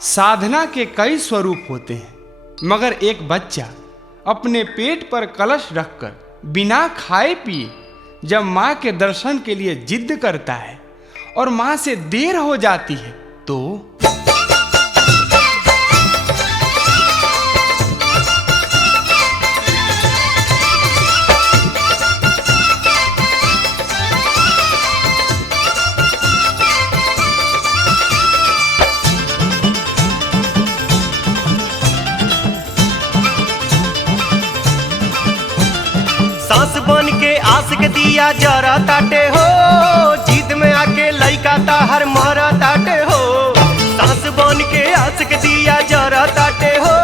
साधना के कई स्वरूप होते हैं, मगर एक बच्चा अपने पेट पर कलश रखकर बिना खाए पिए जब माँ के दर्शन के लिए जिद करता है और माँ से देर हो जाती है तो सांस बन के आस के दिया जरा ताटे हो, जिद में आके लइका ताहर मरा ताटे हो। सांस बन के आस के दिया जरा ताटे हो,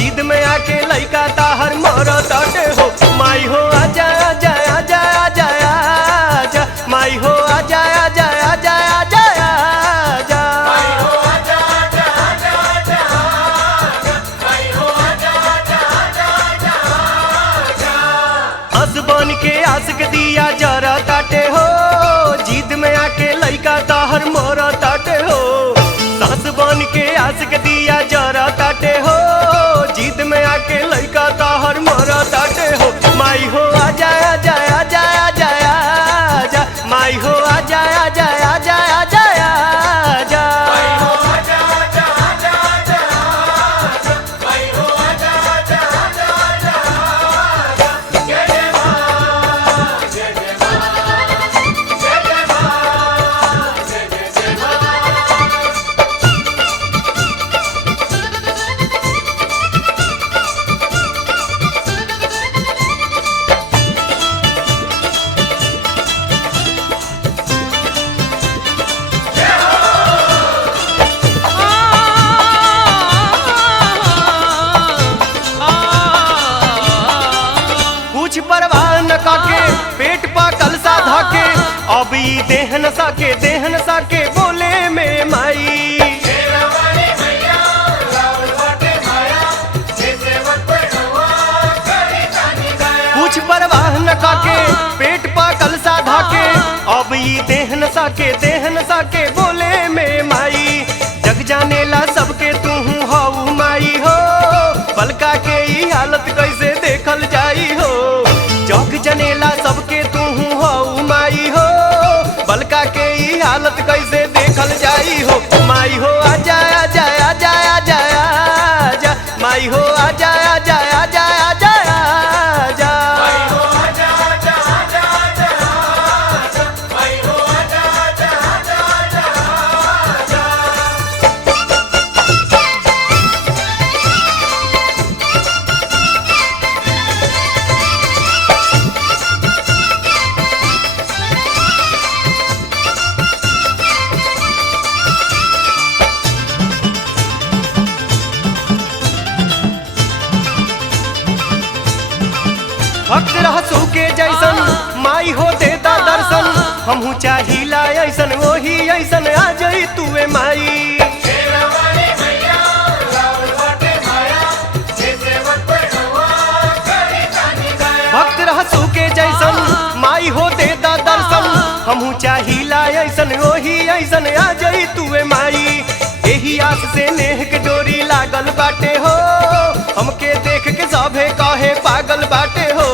जिद में आके लइका ताहर मरा ताटे हो। माई हो आजा आजा आजा आजा आजा, माई हो आजा आजा आजा आजा आजा, माई हो आजा आजा आजा आजा, माई हो आजा आजा आजा आजा। हंस बन के आस के दिया जरा ताटे हो, जिद में आके लइका ताहर मोरा ताटे हो। सांस बन के आस के दिया जरा ताटे हो, जिद में आके लइका ताहर मोरा ताटे हो। माई हो आजा आजा आजा आजा आजा, माई हो आजा आजा आजा आजा आजा, माई हो आजा आजा आजा आजा, माई हो आजा आजा आजा आजा। जय जय मां, जय जय मां, जय जय मां, जय जय जय मां। कुछ परवाह न काके पेट पा कलसा धाके, अब ई देहन साके बोले में माई। कुछ परवाह न काके पेट पा कलसा धाके, अब ई देहन साके बोले में माई। जग जानेला सबके तू हऊ माई हो, पलका के ई हालत कैसे देखल जाई हो। जग जनेला सबके तू हऊ माई हो, बलका के ई हालत कैसे देखल जाई हो। माई हो आजा आजा आजा आजा आजा, माई हो आजा आजा आजा आजा आजा, माई हो आजा आजा आजा आजा, माई हो आजा आजा आजा आजा। भक्त रहसू के जैसन माई हो देता दर्शन, हमहू चाहिला ऐसन वही ऐसन आ जाई तुवे माई। भक्त रहसू के जैसन माई हो देता दर्शन, हमहू चाहिला ऐसन वही ऐसन आ जाई तुवे माई। एही आस से नेह के डोरी लागल बाटे हो, हमके देख के सभे काहे पागल बाटे हो।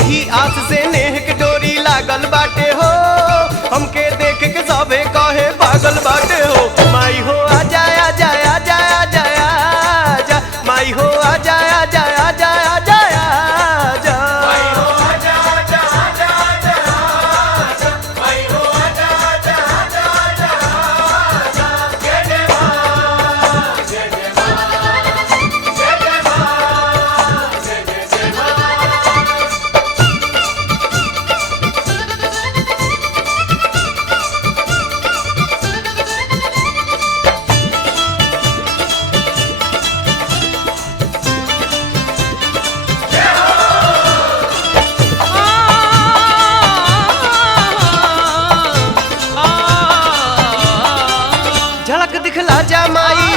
एही आस से नेह के डोरी लागल बाटे हो, हमके देख के सभे काहे पागल बाटे हो। माई हो आजा आजा आजा आजा आजा, माई हो आजा आजा आजा आजा आजा, माई हो आजा आजा आजा आजा, माई हो आजा आजा आजा आजा। जय जय मां, जय जय मां, जय जय मां, जय जय जय मां। झलक दिखला जा माई,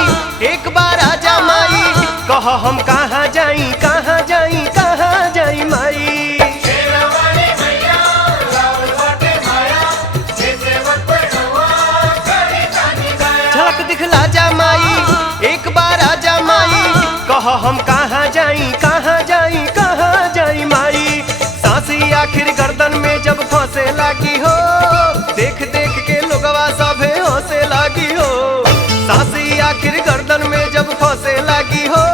एक बार आजा माई, कह हम कहाँ जाई कहाँ जाई कहाँ जाई माई। झलक दिखला जा माई, हम कहाँ जाई कहाँ जाई कहाँ जाई माई। सांसी आखिर गर्दन में जब फंसे लागी हो, देख देख के लोगवा सभे हंसे लागी हो। सांसी आखिर गर्दन में जब फंसे लागी हो,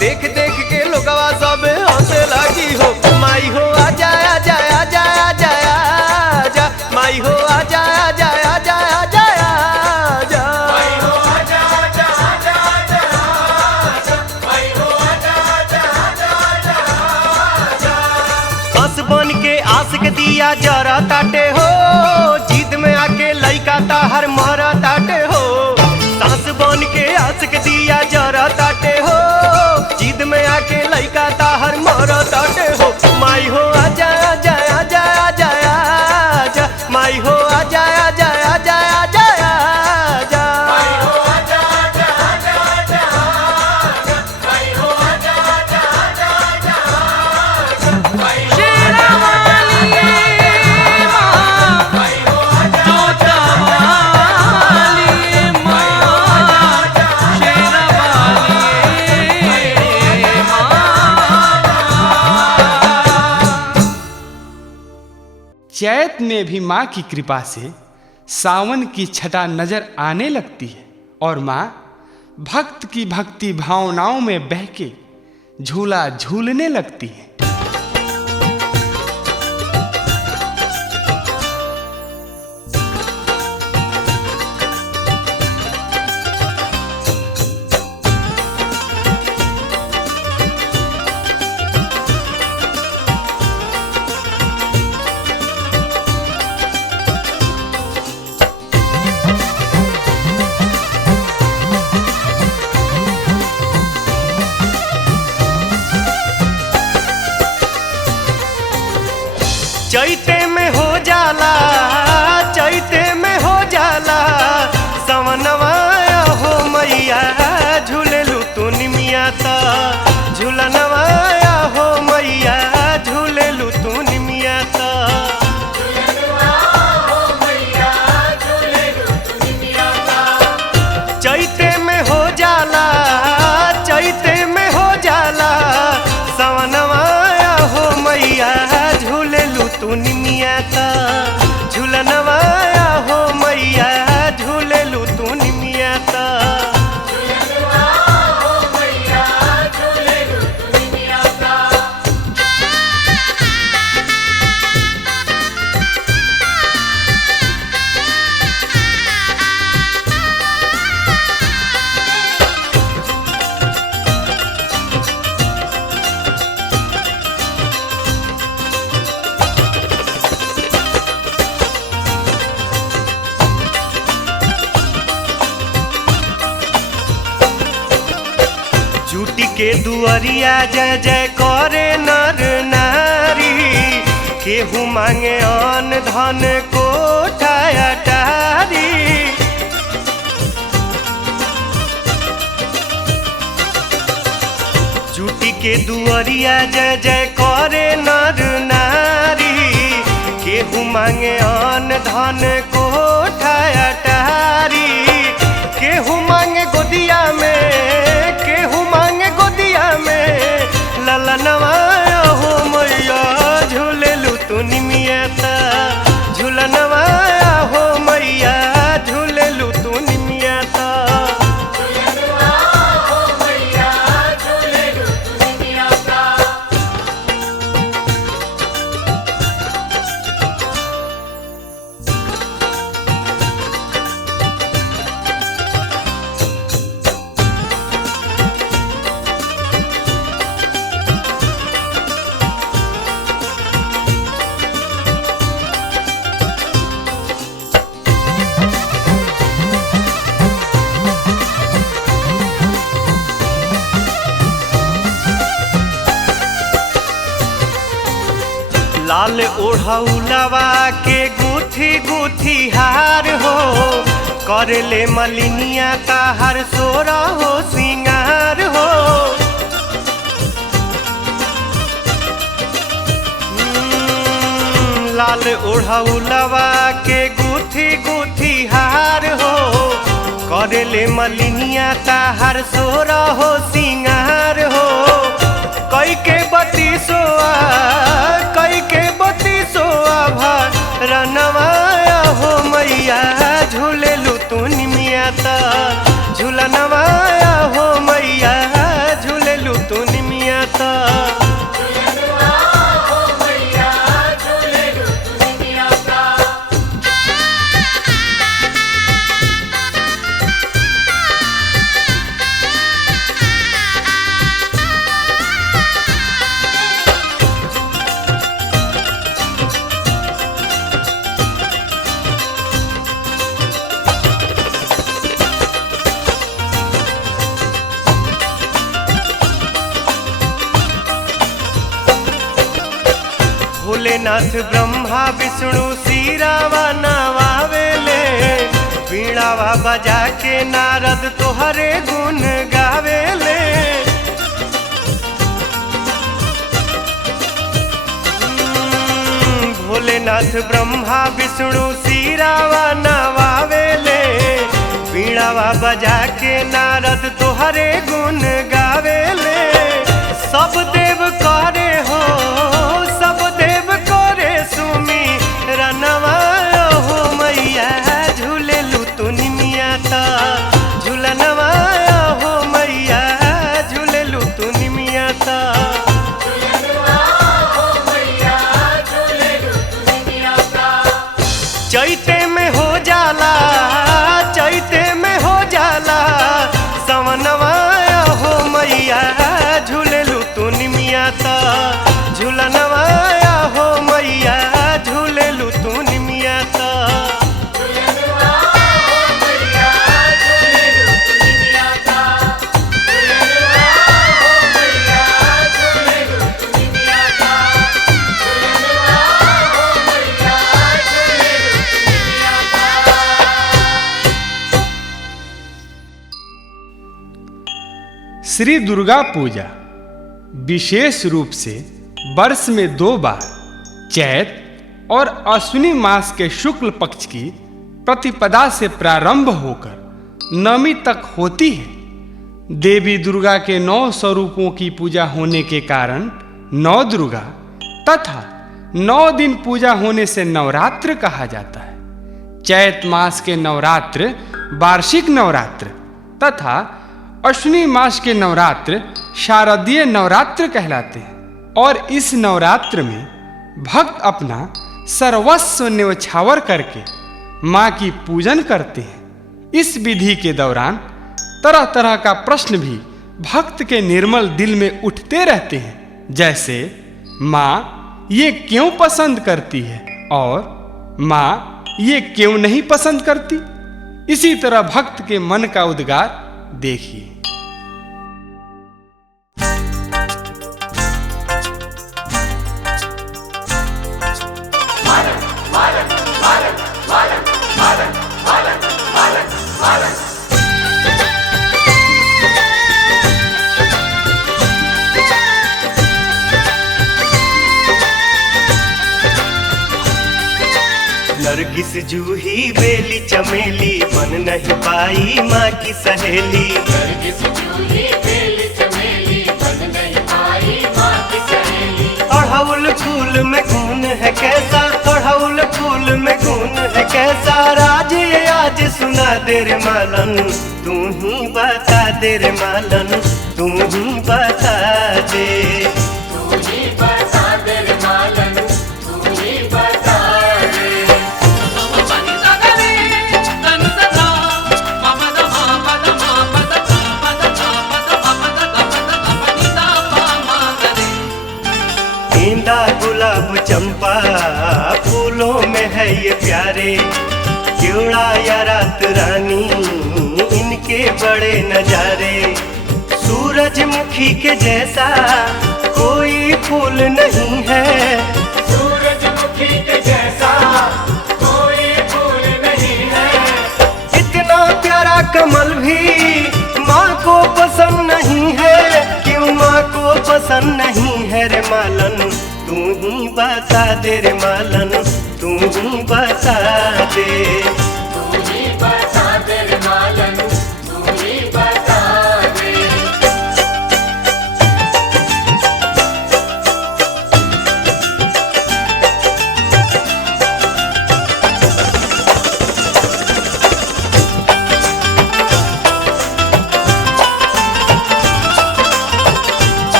देख देख के लोगवा सभे हंसे लागी हो। माई हो आजा आजा आजा आजा आजा, माई हो आजा आजा आजा आजा आजा, माई हो आजा आजा आजा आजा आजा, माई हो आजा आजा आजा आजा आजा। हंस बन के आस के दिया जरा ताटे हो, जीत में आके लइका ताहर मरा ताटे हो। सांस बन के आस के दिया जरा ताटे हो, जीत में आके लइका ताहर मरा ताटे हो। माई हो आजा आजा आजा आजा आजा, माई हो आजा आजा आजा आजा आजा, माई हो आजा आजा आजा आजा आजा, माई हो आजा आजा आजा आजा आजा, माई हो शेरा वाली माँ, माई हो आजा जोता वाली माँ, शेरा वाली माँ। चैत में भी माँ की कृपा से सावन की छटा नजर आने लगती है और माँ भक्त की भक्ति भावनाओं में बह के झूला झूलने लगती है। चैते में हो जाला, चैते में हो जाला सवनवा हो मैया। झूलेलू तू निमिया ता झूलनवा हो मैया, झूलेलू तू निमिया ता। चैते में हो जाला, चैते में हो जाला सवनवा हो मैया। झूलेलू तू निमिया ता झूलनवा हो मैया, झूलेलू तू निमिया ता। जुटी के दुआरिया जय जय करे नर नारी। केहू मांगे अन्न धन कोठा अटारी। जुटी के दुआरिया जय जय करे नर नारी। केहू मांगे अन्न धन कोठा अटारी। केहू मांगे गोदिया में, केहू मांगे गोदिया में ललनवा हो मैया। झूलेलू तू निमिया ता झूलनवा हो मैया, झूलेलू तू निमिया ता। लाल ओढ़ौलवा के गुथी गुथी हार हो। करले मलिनिया का हर सोरा हो सिंगार हो। लाल ओढ़ौलवा के गुथी गुथी हार हो। करले मलिनिया का हर सोरा हो सिंगार कई के बत्तीसोआ भरनवाया हो मैया झूलेलू तू निमिया ता झूलनवाया हो मैया झूलेलू तू निमिया ता भोलेनाथ ब्रह्मा विष्णु सिरावा नवावेले वीणावा बजा के नारद तोहरे गुण गावेले भोलेनाथ ब्रह्मा विष्णु सिरावा नवावेले वीणावा बजा के नारद तोहरे गुण गावेले सब देव करे हो सब देव करे सुमी रनवाया हो मैया झूलेलू तू निमिया ता झूलनवाया हो मैया झूलेलू तू निमिया ता चैते में हो जाला सवनवाया हो मैया झूलेलू तू निमिया ता झूलनवाया हो मैया झूलेलू तू निमिया ता श्री दुर्गा पूजा विशेष रूप से वर्ष में 2 बार चैत और अश्विनी मास के शुक्ल पक्ष की प्रतिपदा से प्रारंभ होकर नवमी तक होती है। देवी दुर्गा के 9 स्वरूपों की पूजा होने के कारण नौ दुर्गा तथा 9 दिन पूजा होने से नवरात्र कहा जाता है। चैत मास के नवरात्र वार्षिक नवरात्र तथा अश्विनी मास के नवरात्र शारदीय नवरात्र कहलाते हैं और इस नवरात्र में भक्त अपना सर्वस्व न्यौछावर करके माँ की पूजन करते हैं। इस विधि के दौरान तरह तरह का प्रश्न भी भक्त के निर्मल दिल में उठते रहते हैं, जैसे माँ ये क्यों पसंद करती है और माँ ये क्यों नहीं पसंद करती। इसी तरह भक्त के मन का उद्गार देखिए। नरगिस जूही बेली चमेली बन नहीं पाई माँ की सहेली नरगिस जूही बेली चमेली बन नहीं पाई माँ की सहेली। अड़हुल फूल में गुण है कैसा अड़हुल फूल में गुण है कैसा राज ये आज सुना दे रे मालन तू ही बता दे रे मालन तू ही बता दे तू ही बता दे रे मालन तू ही बता दे। गेंदा गुलाब चंपा फूलों में है ये प्यारे क्योड़ा या रात रानी इनके बड़े नजारे सूरजमुखी के जैसा कोई फूल नहीं है सूरजमुखी के जैसा कोई फूल नहीं है। इतना प्यारा कमल भी माँ को पसंद नहीं है क्यों माँ को पसंद नहीं है रे मालन तू ही बता दे रे मालन तू ही बता दे तू ही बता दे रे मालन तू ही बता दे।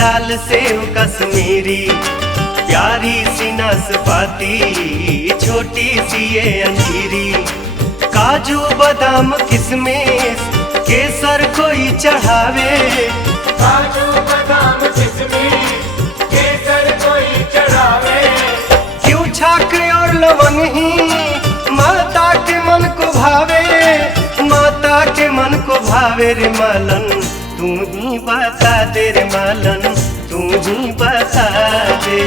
लाल सेव कश्मीरी, प्यारी सी नाशपाती, छोटी सी ये अंजीरी, काजू बादाम किशमिश केसर कोई चढ़ावे, काजू बादाम किशमिश केसर कोई चढ़ावे। क्यों छाक और लवंग ही माता के मन को भावे, माता के मन को भावे रे मालन, तू ही बता दे रे मालन, तू ही बता दे।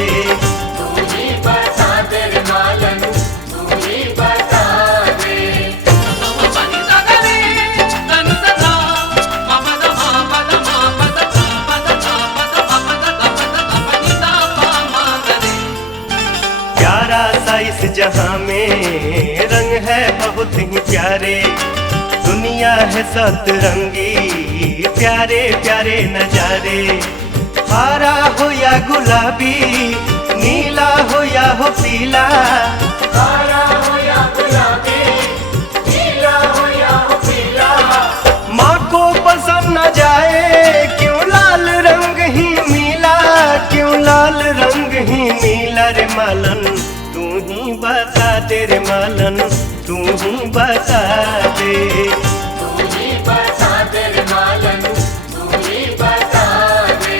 तू ही बता दे रे मालन, तू ही बता दे। प्यारा सा इस जहां में रंग है बहुत ही प्यारे, दुनिया है सतरंगी, प्यारे प्यारे नजारे, हरा हो या गुलाबी, नीला हो या हो पीला, हरा हो या गुलाबी, नीला हो या हो पीला। माँ को पसंद न जाए क्यों लाल रंग ही नीला, क्यों लाल रंग ही नीला रे मालन, तू ही बता दे रे मालन, तू ही बता दे। तू ही बता दे रे मालन, तू ही बता दे।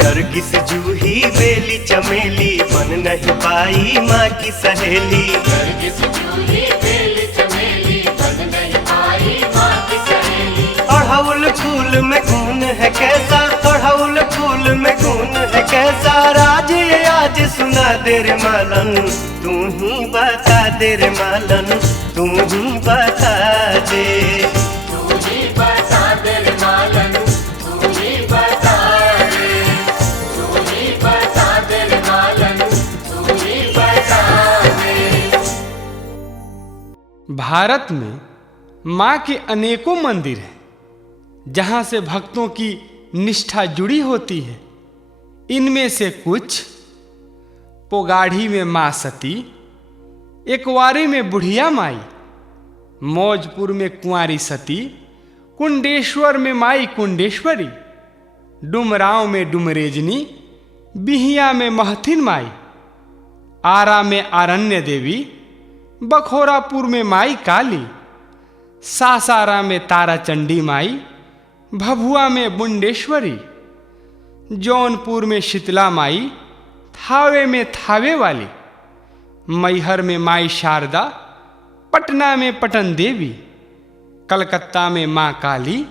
नरगिस जूही बेली चमेली बन नहीं पाई माँ की सहेली, नरगिस जूही बेली चमेली बन नहीं पाई माँ की सहेली। अड़हुल फूल में गुण है कैसा, अड़हुल फूल में गुण है कैसा, राज ये आज सुना दे रे मालन, तू ही बता दे रे मालन, तू ही बता दे। तू ही बता दे रे मालन, तू ही बता दे। तू ही बता दे रे मालन, तू ही बता दे। भारत में माँ के अनेकों मंदिर हैं जहाँ से भक्तों की निष्ठा जुड़ी होती है। इनमें से कुछ पोगाढ़ी में माँ सती, एकवारी में बुढ़िया माई, मौजपुर में कुंवारी सती, कुंडेश्वर में माई कुंडेश्वरी, डुमरांव में डुमरेजनी, बिहिया में महथिन माई, आरा में आरण्य देवी, बखोरापुर में माई काली, सासारा में तारा चंडी माई, भभुआ में बुंडेश्वरी, जौनपुर में शीतला माई, थावे में थावे वाली, मैहर में माई शारदा, पटना में पटन देवी, कलकत्ता में माँ काली,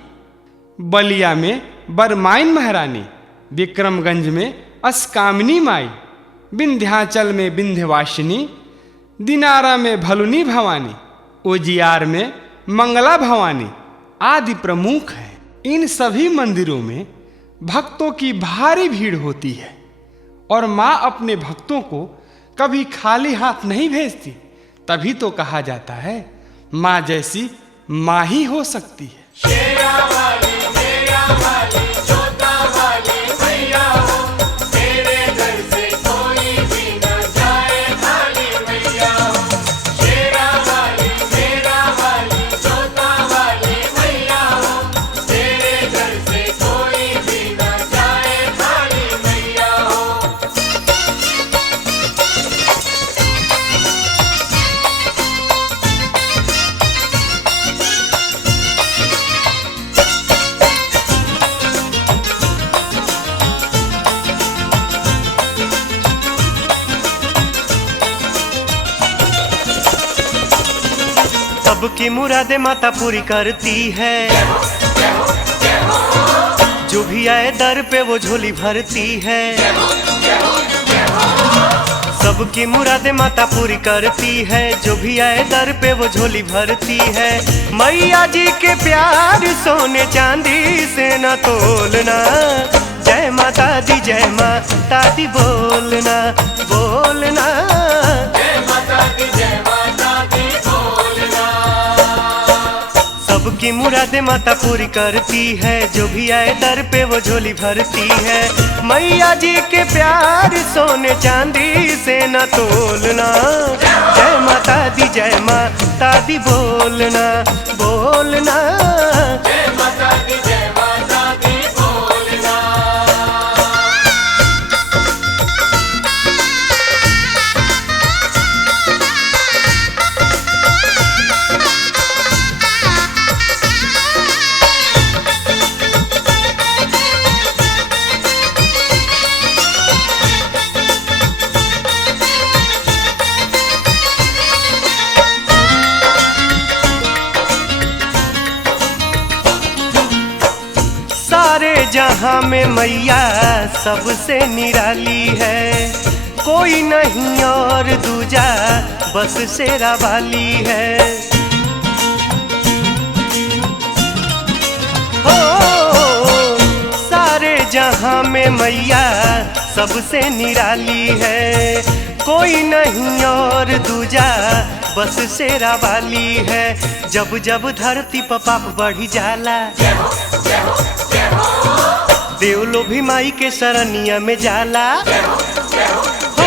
बलिया में बरमाइन महारानी, विक्रमगंज में अस्कामिनी माई, विंध्याचल में विंध्यवासिनी, दिनारा में भलुनी भवानी, उजियार में मंगला भवानी आदि प्रमुख हैं। इन सभी मंदिरों में भक्तों की भारी भीड़ होती है और माँ अपने भक्तों को कभी खाली हाथ नहीं भेजती। तभी तो कहा जाता है माँ जैसी माँ ही हो सकती है। शेरा वाली मेरा वाली जोता वाली मैया हो, तेरे घर से कोई भी न जाए खाली मैया हो। शेरा वाली मेरा वाली जोता वाली मैया हो, तेरे घर से कोई भी न जाए खाली मैया हो। सबकी मुरादे माता पूरी करती है, जो भी आए दर पे वो झोली भरती है। सबकी मुरादे माता पूरी करती है, जो भी आए दर पे वो झोली भरती है। मैया जी के प्यार सोने चांदी से न तोलना, जय माता दी जय माता दी बोलना बोलना। जय माता दी जय माता दी बोलना। सबकी मुरादे माता पूरी करती है, जो भी आए दर पे वो झोली भरती है। मैया जी के प्यार सोने चांदी से न तोलना, जय माता दी बोलना बोलना। जय माता दी जय माता दी बोलना। जहां में मैया सबसे निराली है, कोई नहीं और दूजा बस शेरा वाली है। हो सारे जहां में मैया सबसे निराली है, कोई नहीं और दूजा बस शेरा वाली है। जब जब धरती पर पाप बढ़ी जाला, देवलो भी माई के शरणिया में जाला।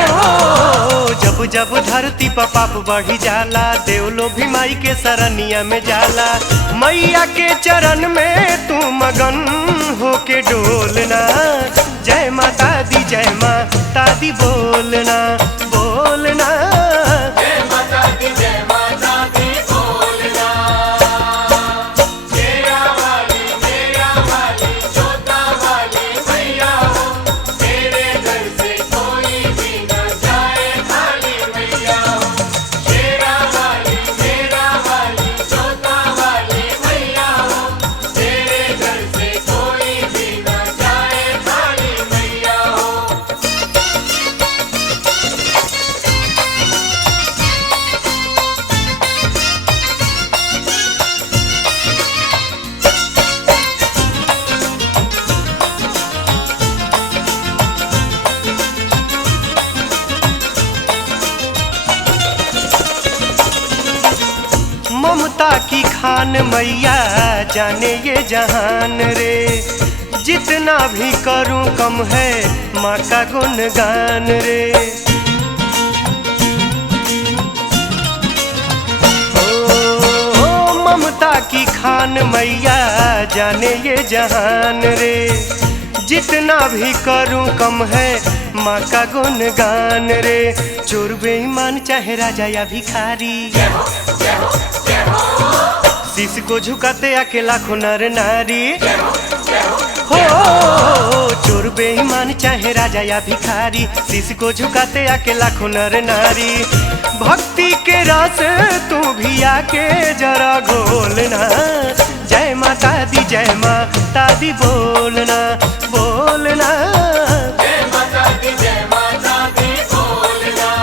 हो जब जब धरती पर पाप बढ़ी जाला, देवलो भी माई के शरणिया में जाला। मैया के चरण में तू मगन होके डोलना, जय माता दी जय माता दी बोलना बोलना। जय माता दी जय माता दी बोलना। शेरा वाली मेरा वाली जोता वाली मैया हो, तेरे घर से कोई भी न जाए खाली मैया हो। शेरा वाली मेरा वाली जोता वाली मैया हो, तेरे घर से कोई भी न जाए खाली मैया हो। ममता की खान मैया जाने ये जहान रे, जितना भी करूं कम है माँ का गुणगान रे। ओ ममता की खान मैया जाने ये जहान रे, जितना भी करूं कम है माँ का गुणगान रे। चोर बेईमान चाहे राजा या भिखारी, शीश को झुकाते आके लाखों नर नारी। हो चोर बेईमान चाहे राजा या भिखारी, शीश को झुकाते आके लाखों नर नारी। भक्ति के रस तू भी आके जरा घोलना, जय माता दी बोलना बोलना। जय माता दी जय माता दी बोलना।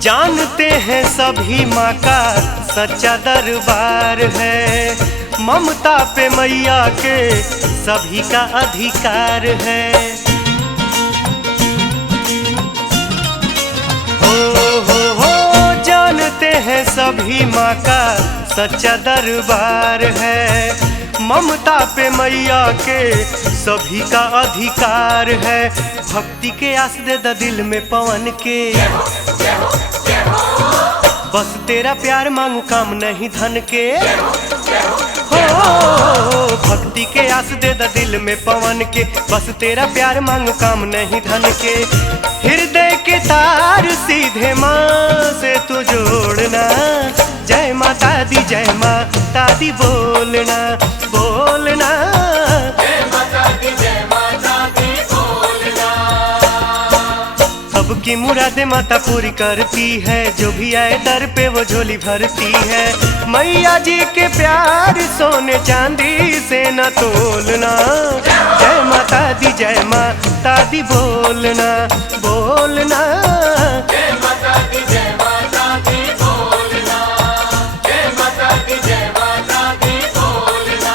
जानते हैं सभी माँ का सच्चा दरबार है, ममता पे मैया के सभी का अधिकार है। हो जानते हैं सभी माँ का सच्चा दरबार है, ममता पे मैया के सभी का अधिकार है। भक्ति के आस दे द दिल में पवन के, बस तेरा प्यार मांगू काम नहीं धन के। हो भक्ति के आस दे द दिल में पवन के, बस तेरा प्यार मांगू काम नहीं धन के। हृदय के तार सीधे माँ से तू जोड़ना, जय माता दी बोलना बोलना। जय माता दी जय माता दी बोलना। सबकी मुरादे माता पूरी करती है, जो भी आए दर पे वो झोली भरती है। मैया जी के प्यार सोने चांदी से न तोलना, जय माता दी बोलना बोलना। जय माता दी जय माता दी बोलना। जय माता दी जय माता दी बोलना।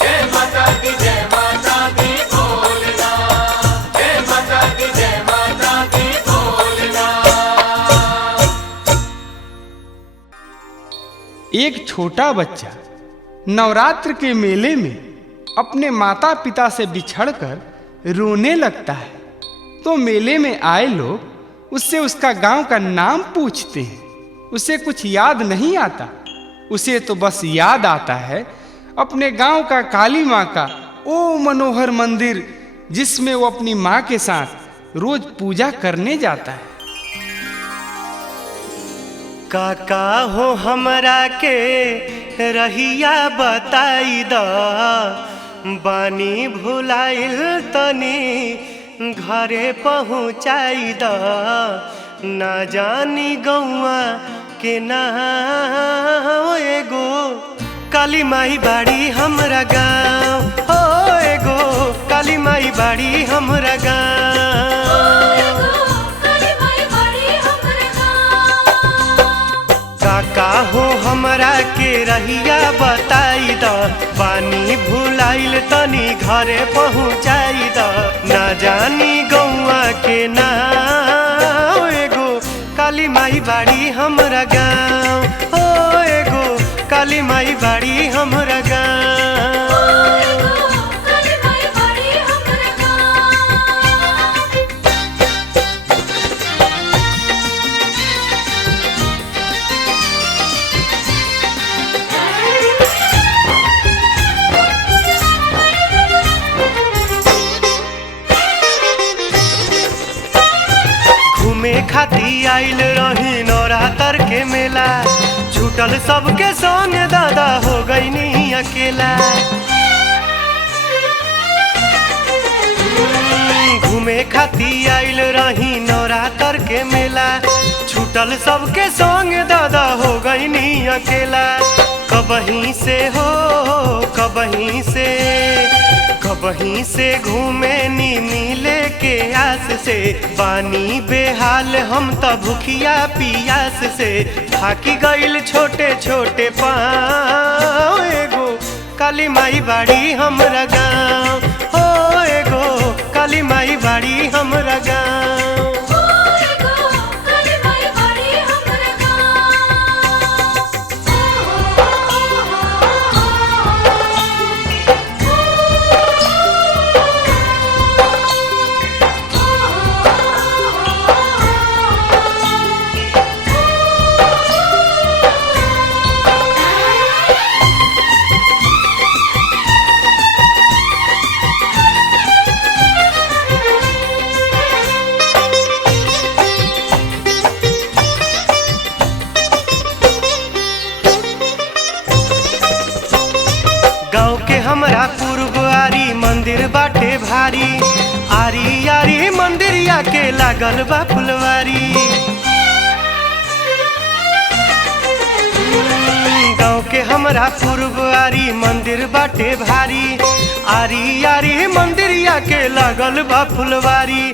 जय माता दी जय माता दी बोलना। जय माता दी जय माता दी बोलना। एक छोटा बच्चा नवरात्र के मेले में अपने माता पिता से बिछड़कर रोने लगता है, तो मेले में आए लोग उससे उसका गांव का नाम पूछते हैं। उसे कुछ याद नहीं आता, उसे तो बस याद आता है अपने गांव का काली माँ का ओ मनोहर मंदिर, जिसमें वो अपनी माँ के साथ रोज पूजा करने जाता है। काका हो हमरा के रहिया बताई द, बानी भुलाइल तनी घरे पहुँचाई द, ना जानी गौआ के ना एगो काली माई बाड़ी हमरा गाँव, हो एगो काली माई बाड़ी हमरा गाँव। काका हो हमरा के रहिया बताई द, पानी भुलाइल तनी घरे पहुँचाई द, ना जानी गौआ के ना एगो काली माई बाड़ी हमरा गाँव, हो एगो काली माई बाड़ी हमरा गाँव। घूमे खाती आइल रही नवरात्र के मेला, छूटल सबके संग दादा हो गईनी अकेला। घूमे खाती आइल रही नवरात्र के मेला, छूटल सबके संग दादा हो गईनी अकेला। कबहीं से हो कबहीं से घूमे नी मिले के आस से, पानी बेहाल हम त भूखिया पियास से, थाकी गईल छोटे छोटे पाँव, एगो काली माई बाड़ी हमरा गाँव, हो एगो काली माई बाड़ी हमरा गाँव। हमरा पूर्वारी मंदिर बाटे भारी, आरी आरी मंदिरिया के लागल बा फुलवारी। गाँव के हमरा पूर्वारी मंदिर बाटे भारी, आरी आरी मंदिरिया के लागल बा फुलवारी।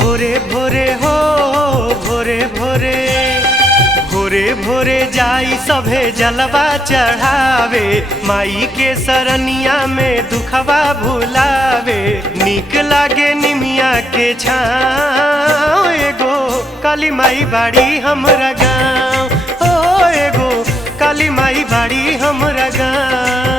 भोरे भोरे हो भोरे भोरे भोरे भोरे जाई सभे जलवा चढ़ावे, माई के सरनिया में दुखवा भुलावे। निक लागे निमिया के छाँव, एगो काली माई बाड़ी हमरा गाँव, ओ एगो काली माई बाड़ी हमरा गाँव।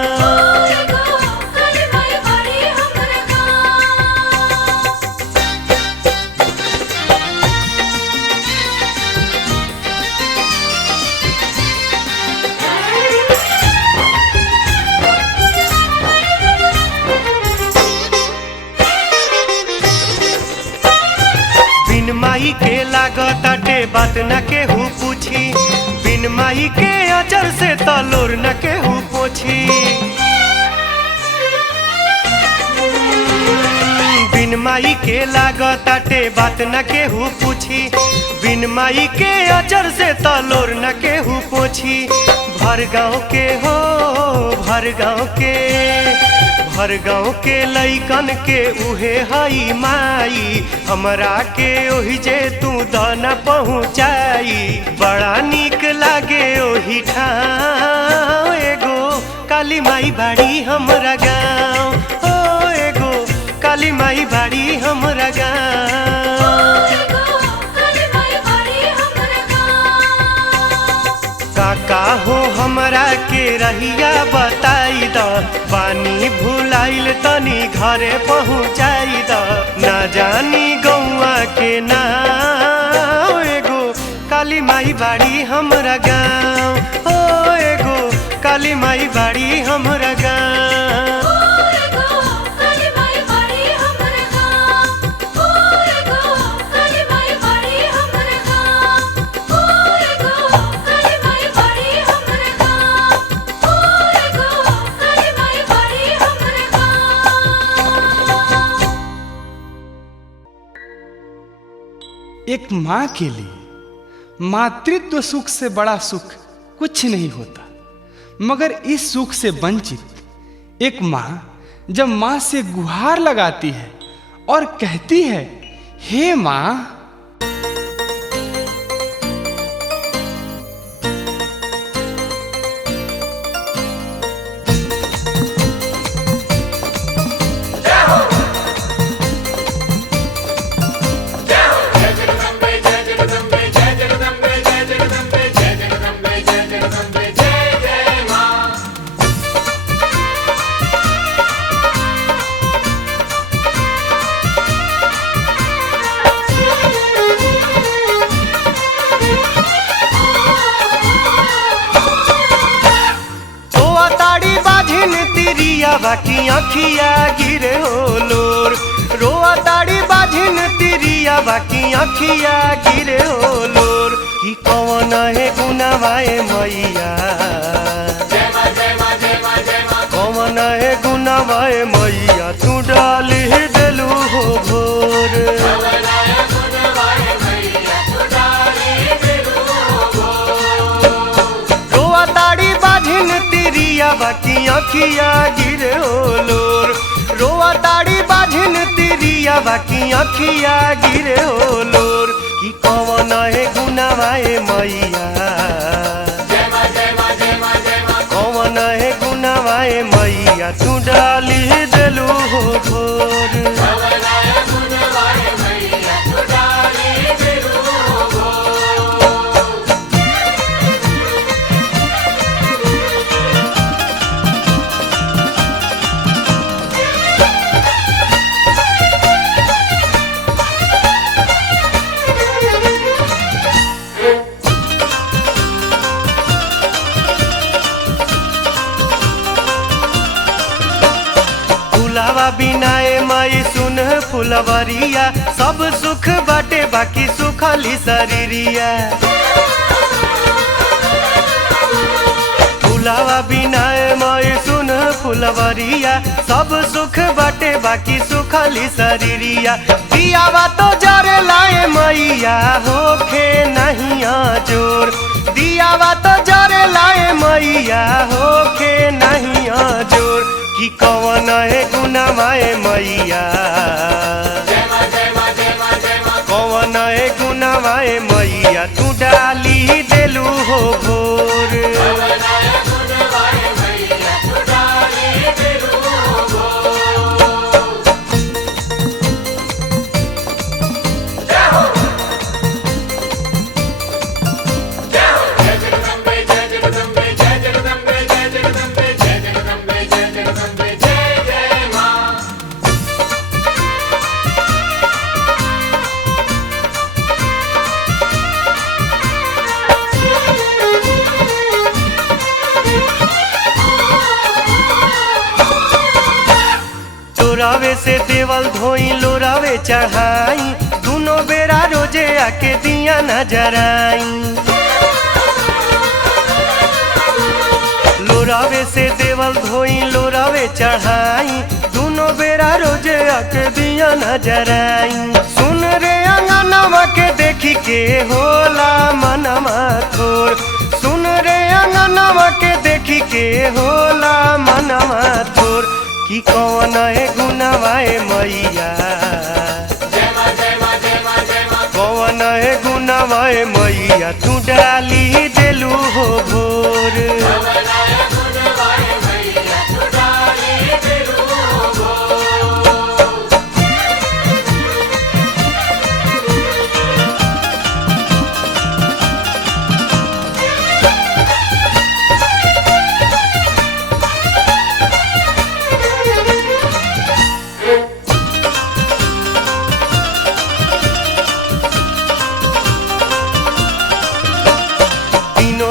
बिन माई के लागताटे बात न केहू पूछी, बिन माई के अजर से तलोर न केहू पोछी। बिन माई के लागताटे बात न केहू पूछी, बिन माई के अजर से तलोर न केहू पोछी। भर गाँव के हो भर गाँव के लइकन के उहे हई माई, हमरा के ओहि जे तू दाना पहुँचाई। बड़ा नीक लागे ओहि ठाव, एगो काली माई बाड़ी हमरा गाँव, ओ एगो काली माई बाड़ी हमरा गाँव। काका हो हमरा के रहिया बताई द, पानी भुलाइल तनी घरे पहुँचाई द। ना जानी गौआ के ना एगो काली माई बाड़ी हमरा गाँव, ओ एगो काली माई बाड़ी हमरा गाँव। एक माँ के लिए मातृत्व सुख से बड़ा सुख कुछ नहीं होता, मगर इस सुख से वंचित एक माँ जब माँ से गुहार लगाती है और कहती है, हे माँ, बाकी आँखिया गिरे होलोर, रोआ ताड़ी बाझिन तिरिया बाकी आँखिया गिरे होलोर। कि कौन है गुनावाए मैया, कौन है गुनावाए मैया, तू डाली दिलू हो भोर। रोआ ताड़ी बाझिन तिरिया बाकी आँखिया गिरे होलोर, रोआ ताड़ी बाझिन तिरिया बाकी आँखिया गिरे होलोर। कि कौन है गुनावाए मैया, कौन है गुनावाए मैया, तू डाली दिलू हो भोर। बिनाए माई सुन फुलवरिया, सब सुख बाटे बाकी सुखली शरीरिया। फुलावा बिनाए माई सुन फुलवरिया, सब सुख बाटे बाकी सुखली शरीरिया। दियावा तो जरे लाए मैया, होखे नहीं जोर, दियावा तो जरे लाए मैया, होखे नहीं जोर। कि कौन है गुनावाए मैया, कौन है गुनावाए मैया, तू डाली दिलू हो भोर। लोरावे से देवल धोई लोरावे चढ़ाई, दोनों बेरा रोजे आके दिया नजराई। लोरावे से देवल धोई लोरावे चढ़ाई, दोनों बेरा रोजे आके दिया नजराई। सुन रे अंगनवा के देखी के होला मनवा थोर, सुन रे अंगनवा के देखी के होला मनवा थोर। कि कौन है गुनावाए मैया, कौन है गुनावाए मैया, तू डाली दिलू हो भोर।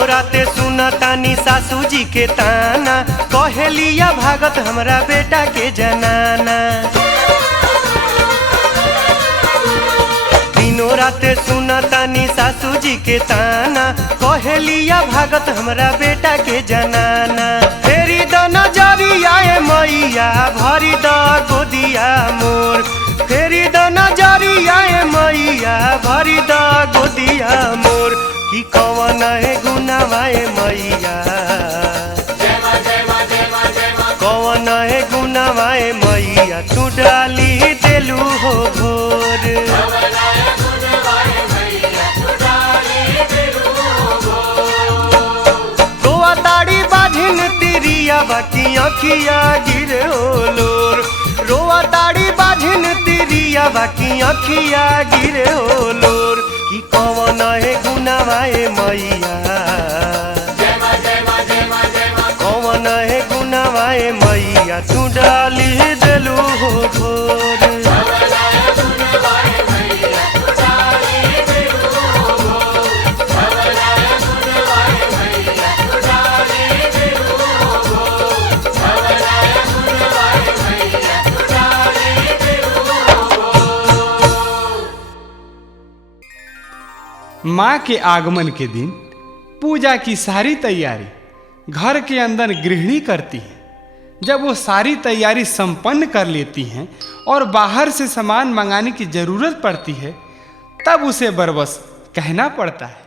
राते सुनतानी सासू जी के ताना, कहेलिया भागत हमरा बेटा के जनाना। दिनों राते सुनतानी सासू जी के ताना, कहेलिया भागत हमरा बेटा के जनाना। फेरी द नजरिया मैया, भरी द गोदिया मोर, फेरी द नजरिया मैया, भरी द मैया मोर की कवन है गुनावाए मैया कवन है गुनावाए मैया तू डाली देलू हो भोर गोवा ताड़ी बाझिन तिरिया बाकी अखिया गिरे होलोर रोआ ताड़ी बाझिन तिरिया बाकी अखिया गिरे होलोर की कवन है गुनावाए मैया कवन है गुनावाए मैया तू डाली देलू हो भोर माँ के आगमन के दिन पूजा की सारी तैयारी घर के अंदर गृहिणी करती है। जब वो सारी तैयारी संपन्न कर लेती हैं और बाहर से सामान मंगाने की जरूरत पड़ती है, तब उसे बरबस कहना पड़ता है।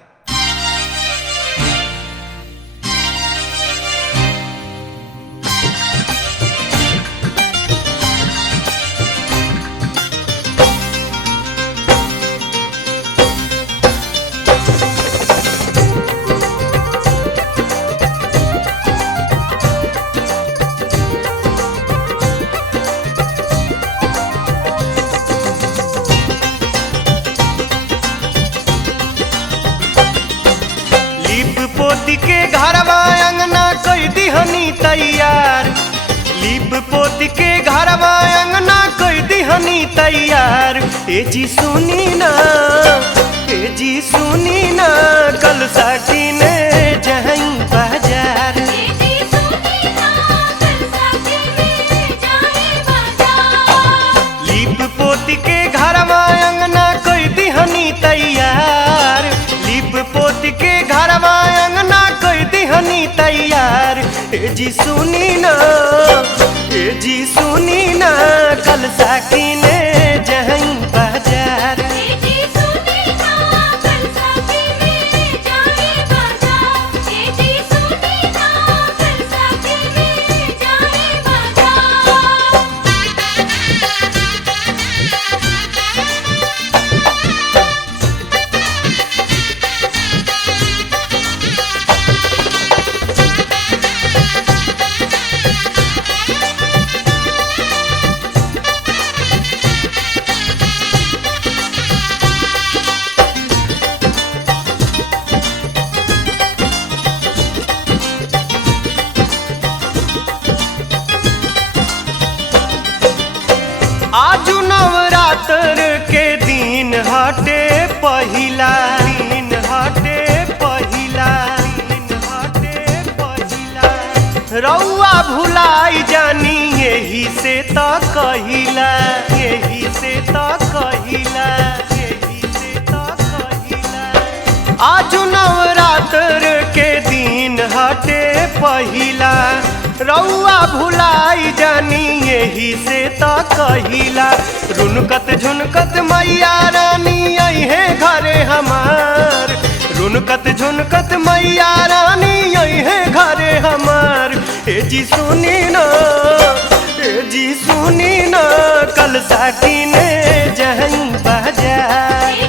पोती के घरवा अंगना कोई दिहनी तैयार लीप पोती के घरवा अंगना कोई दिहनी तैयार ए जी सुनी ना कल साकी ने जहीं बाजार लीप पोती के घरवा अंगना कोई दिहनी तैयार लीप पोती के घरवा अंगना कोई दिहनी तैयार ए जी सुनी ना कल साकी ने जहीं बाजार आजू नवरात्र के दिन हटे पहिला रउआ भुलाई जानी यही से तो कहिला आजू नवरात्र के दिन हटे पहिला रउआ भुलाई जानी यही से तो कहिला रुनकत झुनकत मैया रानी आई है घरे हमार रुनकत झुनकत मैया रानी आई है घरे हमार ए जी सुनी ना कल साकी ने जहीं बाजार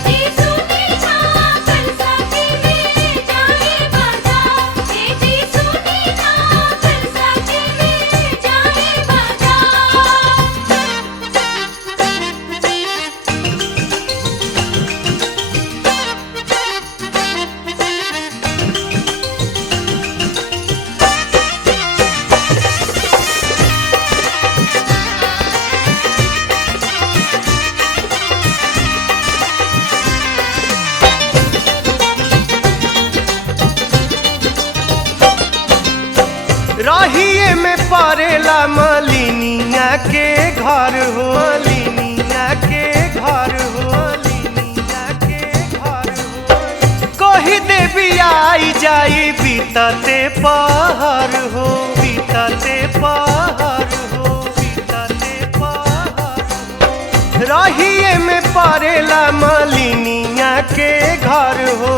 रहिए में परेला मलिनिया के घर हो कही देवी आई जाई बीतते पहर हो रहिए में पड़ेला मालिनिया के घर हो,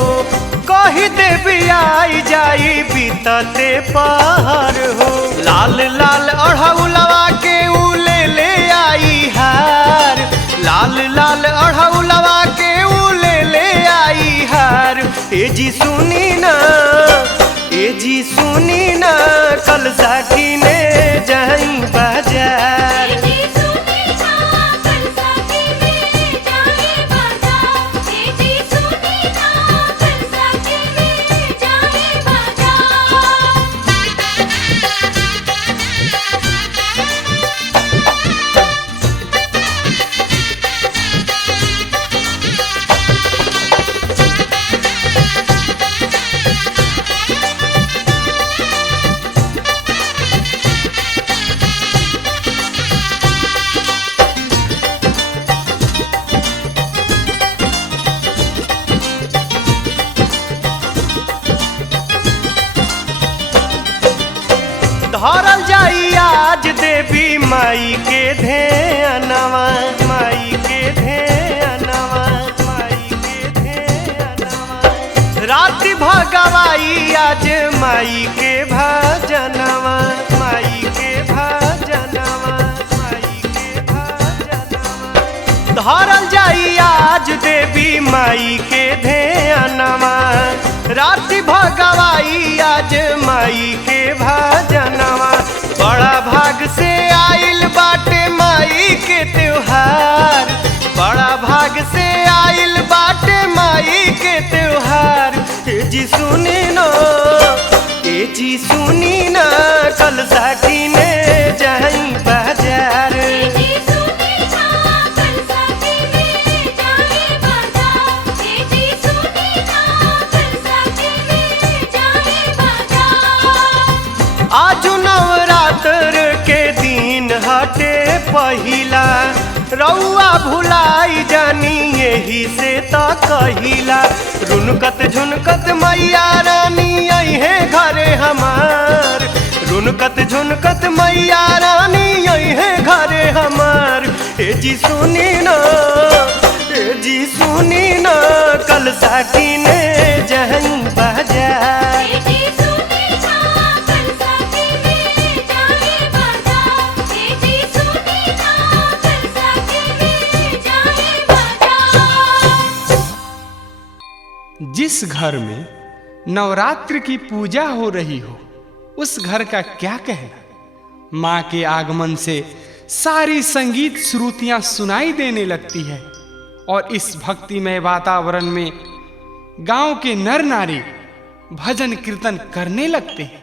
कही देवी आई जाई बीतते पहाड़ हो। लाल लाल अढ़ौलवा के ऊ ले आई हार, लाल लाल अढ़ौलवा के ऊ ले आई हार। ए जी सुनी ना, ए जी सुनी ना, कल साकी ने जाई बाजार। धरल जाई आज देवी माई के ध्यानवा, माई के ध्यानवा, माई के ध्यानवा। राति भगवाई आज माई के भजनवा, माई के भजनवा, माई के भजनवा। धरल जाई आज देवी माई के ध्यानवा, राति भगवाई आज माई के भजनवा। बड़ा भाग से आइल बाटे माई के त्योहार, बड़ा भाग से आइल बाटे माई के त्योहार। ए जी सुनी ना, ए जी सुनी ना, कल साकी ने जाई बाजार। आज नवरात्र के दिन हटे पहिला, रउआ भुलाई जानी यही से त कहिला। रुनकत झुनकत मैया रानी अइहे घरे हमार, रुनकत झुनकत मैया रानी अइहे घरे हमार। ए जी सुनी ना, ए जी सुनी ना, कल साकी ने जाई बाजार। जिस घर में नवरात्र की पूजा हो रही हो उस घर का क्या कहना। माँ के आगमन से सारी संगीत श्रुतियां सुनाई देने लगती है और इस भक्तिमय वातावरण में गांव के नर नारी भजन कीर्तन करने लगते हैं।